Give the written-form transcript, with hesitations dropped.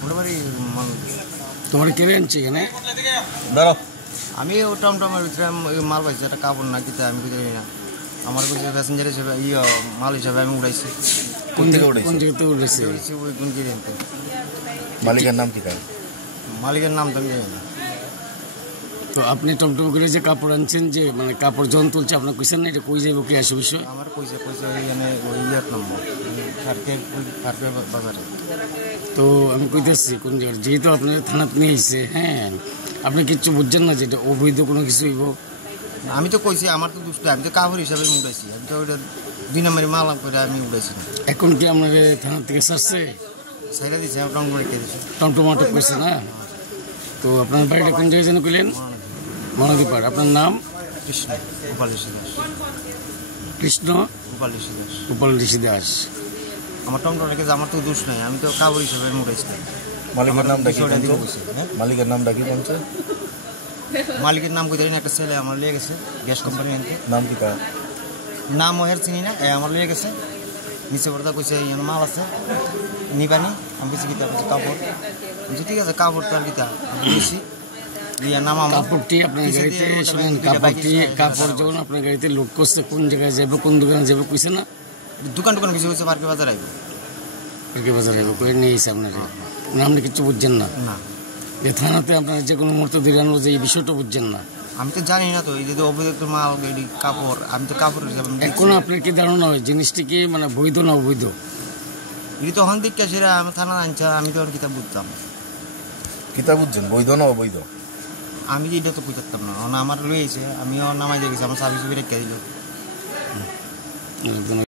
মোটামুটি তোমার কেড়ে আনছে এখানে দাঁড়াও আমি ও টমটমের ভিতরে মাল পাইছি একটা কাপড় না দিতে আমি বুঝি না আমার কাছে প্যাসেঞ্জার হিসেবে মাল হিসাবে আমি উড়াইছি কোন থেকে উঠেছে কোন জায়গাতে উঠেছে উড়েছি ওই গুনগিরি আনতে মালিকের নাম কি তার মালিকের নাম তো আমি জানি না। তো আপনি টমটম করে যে কাপড় আনছেন যে মানে কাপড় জন তুলছে আপনার কোয়েশ্চেন না এটা কই যাইব কি আসে বিষয় আমার পয়সা ওইখানে ওই ইয়ার নম্বর ফারকে বাজারে। তো আমি কইতেছি কোন জায়গায় যেহেতু আপনার থানাতে নিয়ে এসছে হ্যাঁ আপনি কিচ্ছু বুঝছেন না যে এটা অবৈধ কোনো কিছু হইব আমি তো কইছি আমার তো দুষ্ট আমি তো কাপড় হিসাবে উড়াইছি আমি তো ওইটা 2 নম্বরে মাল করে আমি উড়াইছি না। এখন কি আপনার থানা থেকে ছাড়ছে সাইডা দিচ্ছে আমি টমটম রেখে দিচ্ছি টমটম আটক করছে না তো আপনার বাড়িটা কোন জায়গায় যেন কইলেন মহানদীপাড় আপনার নাম কৃষ্ণ গোপাল ঋষি দাস কৃষ্ণ গোপাল ঋষি দাস গোপাল ঋষি দাস আমার টমটম রেখেছে আমার তো দোষ নাই আমি তো কাপড় হিসাবে উড়াইছি। মালিকের নামটা কি বিষয়টা দিকে বলছো? বসে, হ্যাঁ? মালিকের নামটা কি বলছে মালিকের নাম কইতে একটা ছেলে আমার লিয়ে গেছে গ্যাস কোম্পানি আনতে নাম কি তার নাম ওহের চিনি না আমার লিয়ে গেছে নিচে পড়তা কইছে ইয়ান মাল আছে নিবানি আমি বেশি কিতা বলছি কাপড় বলছি ঠিক আছে কাপড় তার কিতা আমি নিছি লিয়া নাম আমার কাপড়টি আপনার গাড়িতে শুনেন কাপড় যখন আপনার গাড়িতে লোড করছে কোন জায়গায় যাবে কোন দোকানে যাবে কইছে না দোকান কিছু হয়েছে পার্কে বাজার আইব পার্কে বাজার যাবে করে নিয়ে এসে আপনার আপনি কিছু বুঝছেন না না যে থানাতে আপনার যে কোনো মুহূর্তে দিলানো যে এই বিষয়টা বুঝছেন না আমি তো জানি না তো এই যে অবৈধ মাল গাড়ি কাপড় আমি তো কাপড় হিসাবে এখন আপনার কি ধারণা হয় জিনিসটি কি মানে বৈধ না অবৈধ এটা তখন দিকে সেরা আমি থানা আনছি আমি তখন কিতাব বুঝতাম কিতা বুঝছেন বৈধ না অবৈধ আমি এটা তো বুঝতাম না আমার লইয়েছে আমিও নামাই দিয়ে গেছি আমার সার্ভিস রেখে দিল